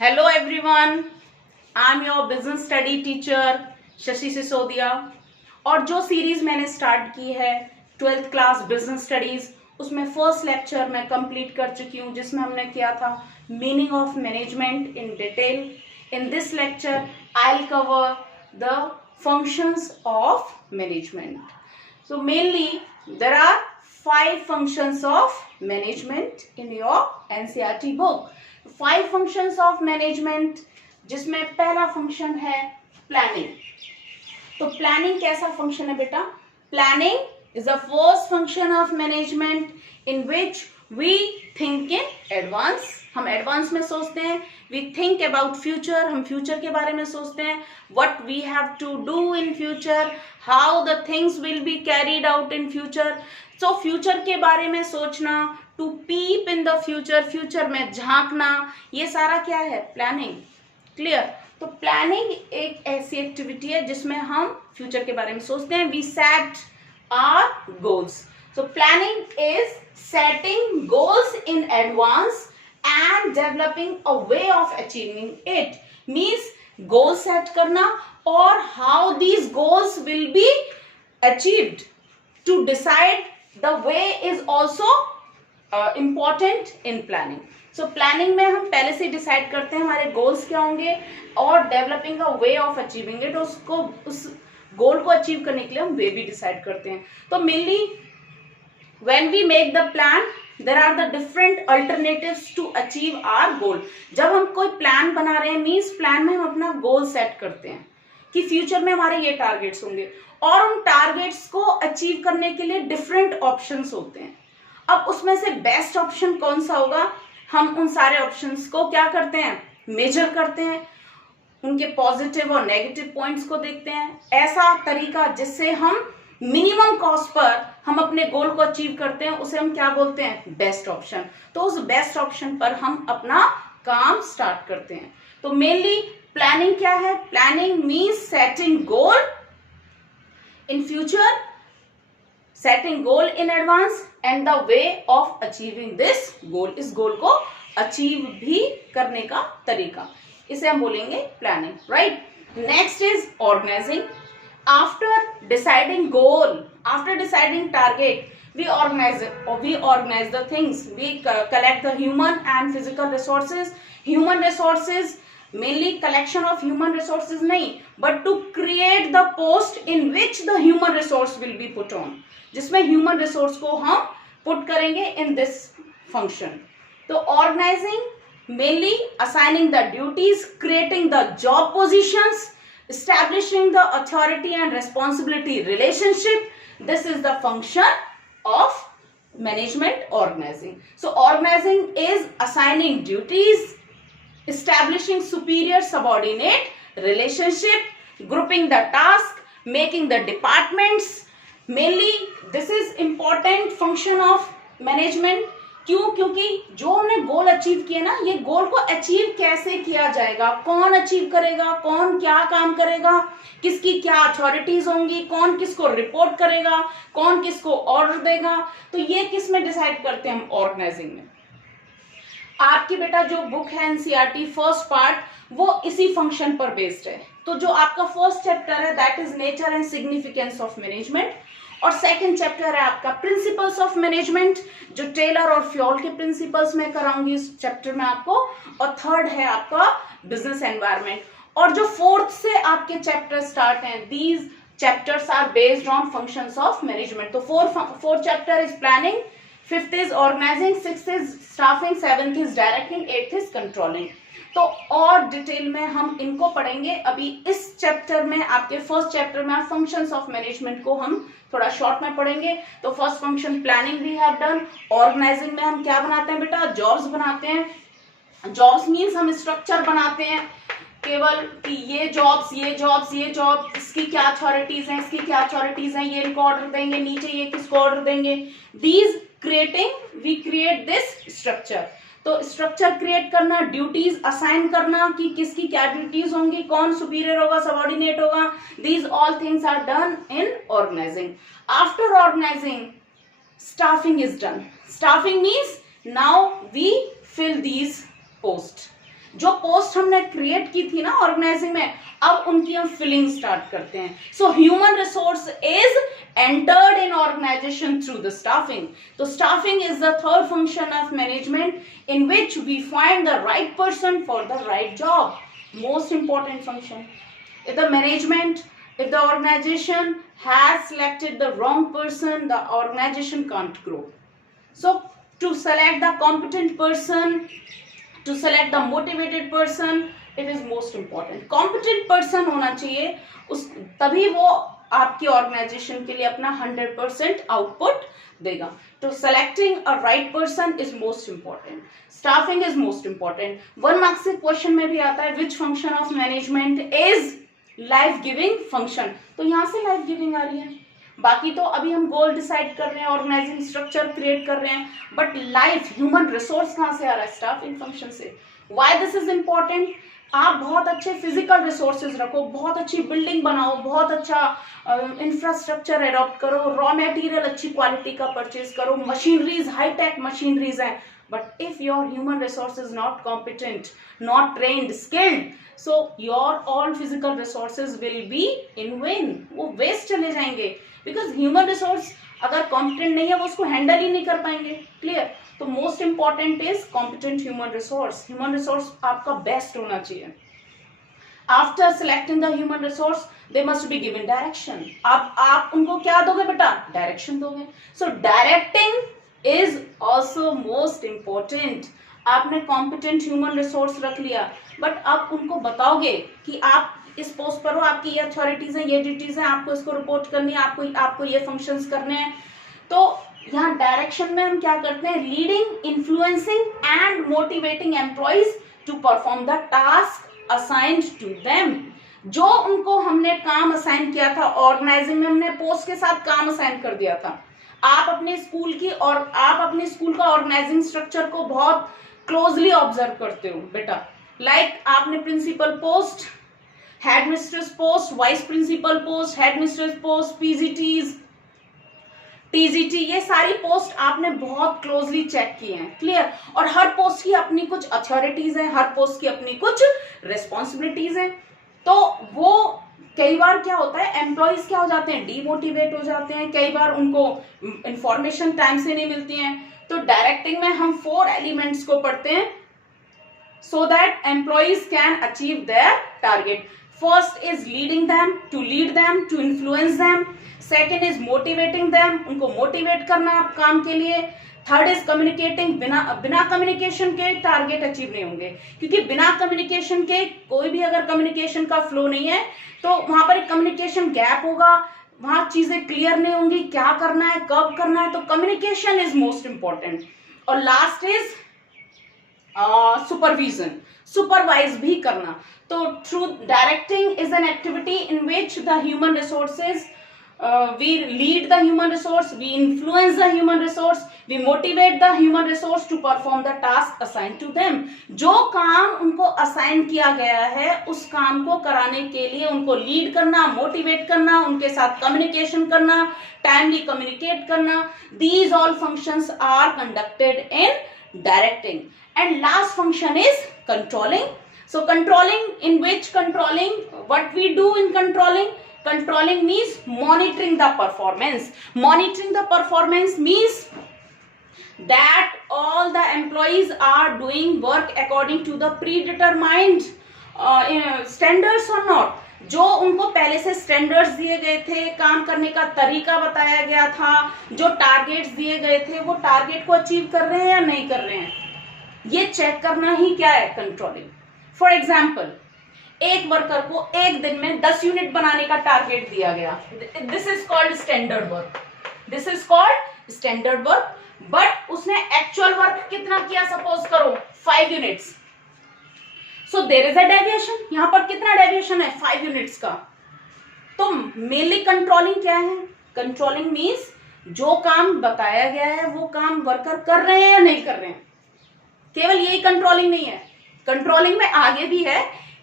Hello everyone, I am your business study teacher Shashi Sisodia. और जो series मैंने स्टार्ट की है 12th क्लास बिजनेस स्टडीज, उसमें फर्स्ट लेक्चर मैं कंप्लीट कर चुकी हूँ, जिसमें हमने किया था meaning of management in detail. In this lecture I will cover the functions of management. So mainly there are 5 functions of management in your NCERT book. 5 functions of management, जिसमें पहला फंक्शन है प्लानिंग. तो planning कैसा function है बेटा? Planning is the first function of management in which we think in advance. हम advance में सोचते हैं. वी थिंक अबाउट फ्यूचर, हम फ्यूचर के बारे में सोचते हैं. What we have to do in future, how the things will be carried out in future. So future के बारे में सोचना, to peep in the future, future में झांकना, ये सारा क्या है? प्लानिंग. क्लियर? तो प्लानिंग एक ऐसी एक्टिविटी है जिसमें हम फ्यूचर के बारे में सोचते हैं. We set our goals. So planning is setting goals in advance and developing a way of achieving it. Means goal set करना और how these goals will be achieved. To decide the way is also important in planning. So planning में हम पहले से decide करते हैं हमारे goals क्या होंगे और developing a way of achieving it, उसको उस गोल को अचीव करने के लिए हम वे भी डिसाइड करते हैं. तो mainly when we make the plan, there are the different alternatives to achieve our goal. जब हम कोई प्लान बना रहे हैं, मीन्स प्लान में हम अपना गोल सेट करते हैं कि फ्यूचर में हमारे ये टारगेट्स होंगे और उन टारगेट्स को अचीव करने के लिए डिफरेंट ऑप्शंस होते हैं. अब उसमें से बेस्ट ऑप्शन कौन सा होगा, हम उन सारे ऑप्शंस को क्या करते हैं? मेजर करते हैं, उनके पॉजिटिव और नेगेटिव पॉइंट्स को देखते हैं. ऐसा तरीका जिससे हम मिनिमम कॉस्ट पर हम अपने गोल को अचीव करते हैं, उसे हम क्या बोलते हैं? Best option. तो उस बेस्ट ऑप्शन पर हम अपना काम स्टार्ट करते हैं. तो मेनली प्लानिंग क्या है? Planning means setting goal in future, setting goal in advance and the way of achieving this goal. इस गोल को अचीव भी करने का तरीका, इसे हम बोलेंगे planning. Right? Next is organising. After deciding goal, after deciding target, we organize the things. We collect the human and physical resources. Human resources, mainly collection of human resources नहीं, but to create the post in which the human resource will be put on. जिसमें human resource को हम put करेंगे in this function. तो organizing, mainly assigning the duties, creating the job positions, establishing the authority and responsibility relationship. This is the function of management organizing. So organizing is assigning duties, establishing superior subordinate relationship, grouping the task, making the departments. Mainly this is important function of management. क्यों? क्योंकि जो हमने goal achieve किए ना, ये गोल को achieve कैसे किया जाएगा, कौन अचीव करेगा, कौन क्या काम करेगा, किसकी क्या अथॉरिटीज होंगी, कौन किसको रिपोर्ट करेगा, कौन किसको ऑर्डर देगा, तो ये किस में डिसाइड करते हैं हम? ऑर्गेनाइजिंग में. आपकी बेटा जो बुक है एनसीईआरटी फर्स्ट पार्ट, वो इसी फंक्शन पर बेस्ड है. तो जो आपका फर्स्ट चैप्टर है that is nature and significance of management, और सेकंड चैप्टर है आपका प्रिंसिपल्स ऑफ मैनेजमेंट, जो टेलर और फ्योल के प्रिंसिपल्स में कराऊंगी इस चैप्टर में आपको, और थर्ड है आपका बिजनेस एनवायरनमेंट. और जो फोर्थ से आपके चैप्टर स्टार्ट हैं, these chapters are based on functions of management. तो fourth chapter is planning, fifth is organising, sixth is staffing, seventh is directing, eighth is controlling. तो और डिटेल में हम इनको पढ़ेंगे. अभी इस चैप्टर में, आपके फर्स्ट चैप्टर में, फंक्शंस ऑफ मैनेजमेंट को हम थोड़ा शॉर्ट में पढ़ेंगे. तो first function planning we have done. Organising में हम क्या बनाते हैं बेटा? जॉब्स बनाते हैं. जॉब्स मीन्स हम स्ट्रक्चर बनाते हैं केवल कि ये जॉब्स, ये जॉब्स, ये जॉब, इसकी क्या अथॉरिटीज हैं, इसकी क्या अथॉरिटीज हैं, ये इनको ऑर्डर देंगे, नीचे ये किसको ऑर्डर देंगे. These creating, we create this structure. तो स्ट्रक्चर क्रिएट करना, ड्यूटीज असाइन करना कि किसकी क्या ड्यूटीज होंगी, कौन सुपीरियर होगा, सबऑर्डिनेट होगा. These all things are done in organising. After organising, staffing is done. Staffing means now we fill these posts. जो पोस्ट हमने क्रिएट की थी ना ऑर्गेनाइजिंग में, अब उनकी हम फिलिंग स्टार्ट करते हैं. So human resource is entered in organization through the staffing. So staffing is the third function of management in which we find the right person for the right job. Most important function. If the organization has selected the wrong person, the organization can't grow. So to select the competent person, to select the motivated person, it is most important. Competent person होना चाहिए, उस तभी वो आपकी organisation के लिए अपना 100% output देगा. तो selecting a right person is most important. Staffing is most important. 1 marks के क्वेश्चन में भी आता है which function of management is life giving function. तो यहां से लाइफ गिविंग आ रही है. बाकी तो अभी हम गोल डिसाइड कर रहे हैं, ऑर्गेनाइजिंग स्ट्रक्चर क्रिएट कर रहे हैं, बट लाइफ ह्यूमन रिसोर्स कहां से आ रहा है? स्टाफिंग फंक्शन से. Why this is important? आप बहुत अच्छे फिजिकल रिसोर्सेज रखो, बहुत अच्छी बिल्डिंग बनाओ, बहुत अच्छा इंफ्रास्ट्रक्चर एडॉप्ट करो, रॉ मटेरियल अच्छी क्वालिटी का परचेज करो, मशीनरीज हाईटेक मशीनरीज हैं, but if your human resource is not competent, not trained, skilled, so your all physical resources will be in vain. वो वेस्ट चले जाएंगे, बिकॉज ह्यूमन रिसोर्स अगर competent नहीं है वो उसको हैंडल ही नहीं कर पाएंगे. क्लियर? तो most important is competent human resource. Human resource आपका बेस्ट होना चाहिए. After selecting the human resource they must be given direction. आप उनको क्या दोगे बेटा? डायरेक्शन दोगे. So directing is also most important. आपने कॉम्पिटेंट ह्यूमन रिसोर्स रख लिया, बट आप उनको बताओगे कि आप इस पोस्ट पर हो, आपकी ये अथॉरिटीज हैं, ये ड्यूटीज हैं, आपको इसको रिपोर्ट करनी है, आपको ये फंक्शंस करने हैं. तो यहाँ डायरेक्शन में हम क्या करते हैं? Leading, influencing and motivating employees to perform the task assigned to them. जो उनको हमने काम असाइन किया था, ऑर्गेनाइजिंग में हमने पोस्ट के साथ काम असाइन कर दिया था. आप अपने स्कूल का ऑर्गेनाइजिंग स्ट्रक्चर को बहुत क्लोजली ऑब्जर्व करते हो बेटा. लाइक आपने principal post, headmistress post, vice principal post, headmistress post, PGTs, TGT, ये सारी पोस्ट आपने बहुत क्लोजली चेक किए हैं. क्लियर? और हर पोस्ट की अपनी कुछ अथॉरिटीज हैं, हर पोस्ट की अपनी कुछ रिस्पॉन्सिबिलिटीज हैं. तो वो कई बार क्या होता है, एम्प्लॉइज क्या हो जाते हैं? डीमोटिवेट हो जाते हैं. कई बार उनको इंफॉर्मेशन टाइम से नहीं मिलती है. तो डायरेक्टिंग में हम 4 एलिमेंट्स को पढ़ते हैं so that employees can achieve their target. First is leading them, to lead them, to influence them. Second is motivating them, उनको motivate करना आप काम के लिए. Third is communicating. बिना कम्युनिकेशन के टारगेट अचीव नहीं होंगे, क्योंकि बिना कम्युनिकेशन के कोई भी अगर कम्युनिकेशन का फ्लो नहीं है तो वहां पर एक कम्युनिकेशन गैप होगा, वहां चीजें क्लियर नहीं होंगी, क्या करना है, कब करना है. तो कम्युनिकेशन इज मोस्ट इंपॉर्टेंट. और लास्ट इज सुपरविजन, सुपरवाइज भी करना. तो through directing is an activity in which the human resources, we lead the human resource, we influence the human resource, we motivate the human resource to perform the task assigned to them. जो काम उनको assign किया गया है उस काम को कराने के लिए उनको लीड करना, मोटिवेट करना, उनके साथ कम्युनिकेशन करना, टाइमली कम्युनिकेट करना. These all functions are conducted in directing. And last function is controlling. So controlling, in which controlling, what we do in controlling? Controlling means monitoring the performance. Monitoring the performance means that all the employees are doing work according to the predetermined standards or not. जो उनको पहले से standards दिए गए थे, काम करने का तरीका बताया गया था, जो टारगेट्स दिए गए थे वो टारगेट को अचीव कर रहे हैं या नहीं कर रहे हैं, ये चेक करना ही क्या है? कंट्रोलिंग. फॉर एग्जाम्पल, एक वर्कर को एक दिन में 10 यूनिट बनाने का टारगेट दिया गया. This is called standard work. This is called standard work. But उसने एक्चुअल वर्क कितना किया? सपोज करो 5 units. So there is a deviation. यहां पर कितना डेविएशन है? 5 यूनिट्स का. तो मेनली कंट्रोलिंग क्या है? कंट्रोलिंग मीन्स जो काम बताया गया है वो काम वर्कर कर रहे हैं या नहीं कर रहे हैं. केवल यही कंट्रोलिंग नहीं है, कंट्रोलिंग में आगे भी है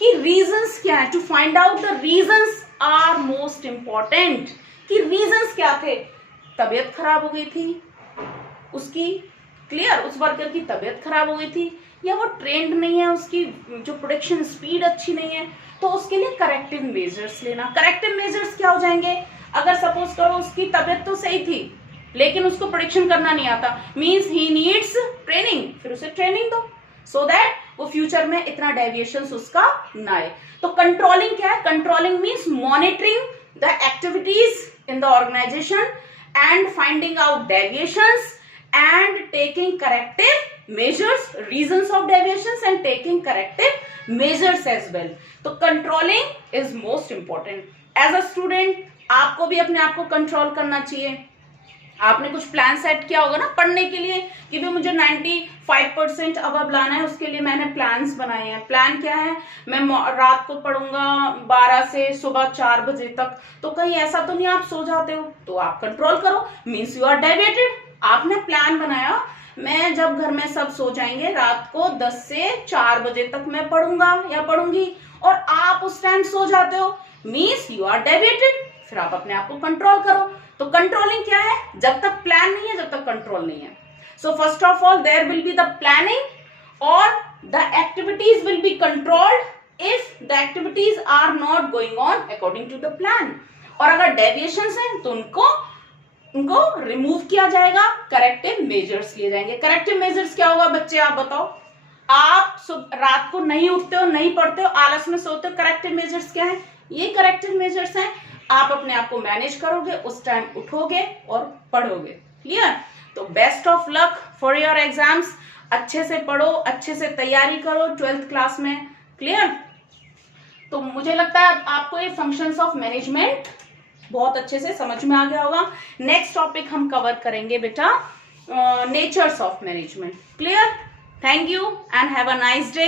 कि रीजंस क्या है. To find out the reasons are most important. कि रीजंस क्या थे? तबीयत खराब हो गई थी, उसकी क्लियर, उस वर्कर की तबीयत खराब हो गई थी या वो ट्रेंड नहीं है, उसकी जो प्रोडक्शन स्पीड अच्छी नहीं है, तो उसके लिए करेक्टिव मेजर्स लेना। करेक्टिव मेजर्स क्या हो जाएंगे, अगर सपोज करो उसकी तबीयत तो सही थी लेकिन उसको प्रोडिक्शन करना नहीं आता, मींस ही नीड्स ट्रेनिंग, फिर उसे ट्रेनिंग दो सो दैट वो फ्यूचर में इतना डेविएशंस उसका ना आए। तो कंट्रोलिंग क्या है, controlling means monitoring the activities in the organisation and finding out deviations and taking corrective measures, reasons of deviations and taking corrective measures as well. तो controlling is most important. As a student आपको भी अपने आप को control करना चाहिए। आपने कुछ प्लान सेट किया होगा ना पढ़ने के लिए कि भी मुझे 95% अबव लाना है, उसके लिए मैंने प्लान्स बनाए हैं। प्लान क्या है, मैं रात को पढ़ूंगा 12 से सुबह 4 बजे तक, तो कहीं ऐसा तो नहीं आप सो जाते हो, तो आप कंट्रोल करो, मीन्स यू आर डेविएटेड। आपने प्लान बनाया मैं जब घर में सब सो जाएंगे रात को 10 से 4 बजे तक मैं पढ़ूंगा या पढ़ूंगी, और आप उस टाइम सो जाते हो, मीन्स यू आर डेविएटेड। फिर आप अपने आप को कंट्रोल करो। तो कंट्रोलिंग क्या है, जब तक प्लान नहीं है जब तक कंट्रोल नहीं है। So first of all there will be the planning और the activities will be controlled if the activities are not going on according to the plan. और अगर डेविएशंस हैं तो उनको रिमूव किया जाएगा, करेक्टिव मेजर्स लिए जाएंगे। करेक्टिव मेजर्स क्या होगा बच्चे, आप बताओ। आप रात को नहीं उठते हो, नहीं पढ़ते हो, आलस में सोते हो, करेक्टिव मेजर्स क्या है, ये करेक्टिव मेजर्स हैं। आप अपने आप को मैनेज करोगे, उस टाइम उठोगे और पढ़ोगे। क्लियर, तो best of luck for your exams. अच्छे से पढ़ो, अच्छे से तैयारी करो 12th क्लास में। क्लियर, तो मुझे लगता है आपको ये फंक्शंस ऑफ मैनेजमेंट बहुत अच्छे से समझ में आ गया होगा। नेक्स्ट टॉपिक हम कवर करेंगे बेटा natures of management. Clear, thank you and have a nice day.